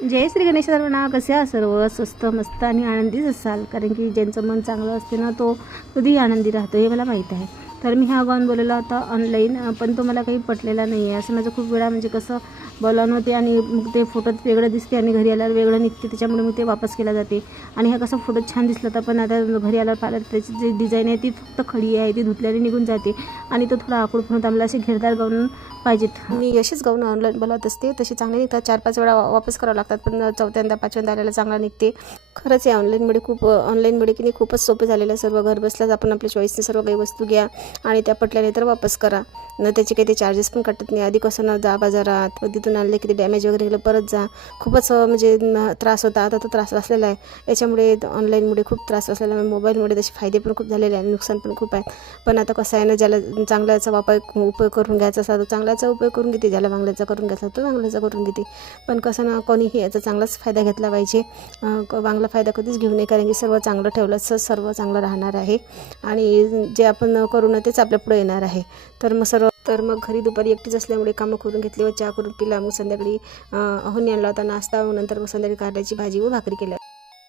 जय श्री गणेश सर्वांना. कसे आहात सर्व? स्वस्त मस्त आणि आनंदीच असाल, कारण की ज्यांचं मन चांगलं असते ना तो कधीही आनंदी राहतो हे मला माहीत आहे. तर मी हा गाऊन बोलवला होता ऑनलाईन, पण तो मला काही पटलेला नाही आहे. असं माझं खूप वेळा म्हणजे कसं बोलावून होते आणि मग ते फोटोत वेगळं दिसते आणि घरी आल्यावर वेगळं निघते, त्याच्यामुळे मग ते वापस केला जाते. आणि हा कसा फोटो छान दिसला होता, पण आता घरी आल्यावर पाहिलं त्याची जी डिझाईन आहे ती फक्त खडी आहे, ती धुतल्याने निघून जाते आणि तो थोडा आखूड पण होता. मला असे घेरदार गाऊन पाहिजेत. मी अशीच गाऊन ऑनलाईन बोलवत असते, तशी चांगले निघतात. 4-5 वेळा वापस करावं लागतात, पण चौथ्यांदा 5व्यांदा आल्याला चांगला निघते. खरंच आहे ऑनलाईनमुळे की नाही खूपच सोपे झालेलं आहे. सर्व घर बसल्याच आपण आपल्या चॉईसने सर्व काही वस्तू घ्या आणि त्या पटल्याने तर वापस करा. न त्याचे काही ते चार्जेस पण कटत नाही. आधी कसं न जा बाजारात, तिथून आणले की ते डॅमेज वगैरे निघालं परत जा, खूपच म्हणजे त्रास होता. आता तर त्रास असलेला आहे. याच्यामुळे ऑनलाईनमुळे खूप त्रास असलेला आहे. मोबाईलमुळे त्याचे फायदे पण खूप झालेले आहे आणि नुकसान पण खूप आहे. पण आता कसं आहे ना, ज्याला चांगल्याचा उपयोग करून घ्यायचा असला तो चांगल्याचा उपयोग करून घेते, ज्याला चांगल्याचा करून घ्यायचा तो चांगल्याचा करून घेते. पण कसं ना, कोणीही याचा चांगलाच फायदा घेतला पाहिजे. चांगला फायदा कधीच घेऊ नये, कारण की सर्व चांगलं ठेवलंच सर्व चांगलं राहणार आहे आणि जे आपण करू ना तेच आपल्या पुढे येणार आहे. तर मग घरी दुपारी एकटीच असल्यामुळे कामं करून घेतली व चहा करून पिला. मग संध्याकाळी अहोनी आणला होता नाश्ता. नंतर मग संध्याकाळी कारल्याची भाजी व भाकरी केल्या.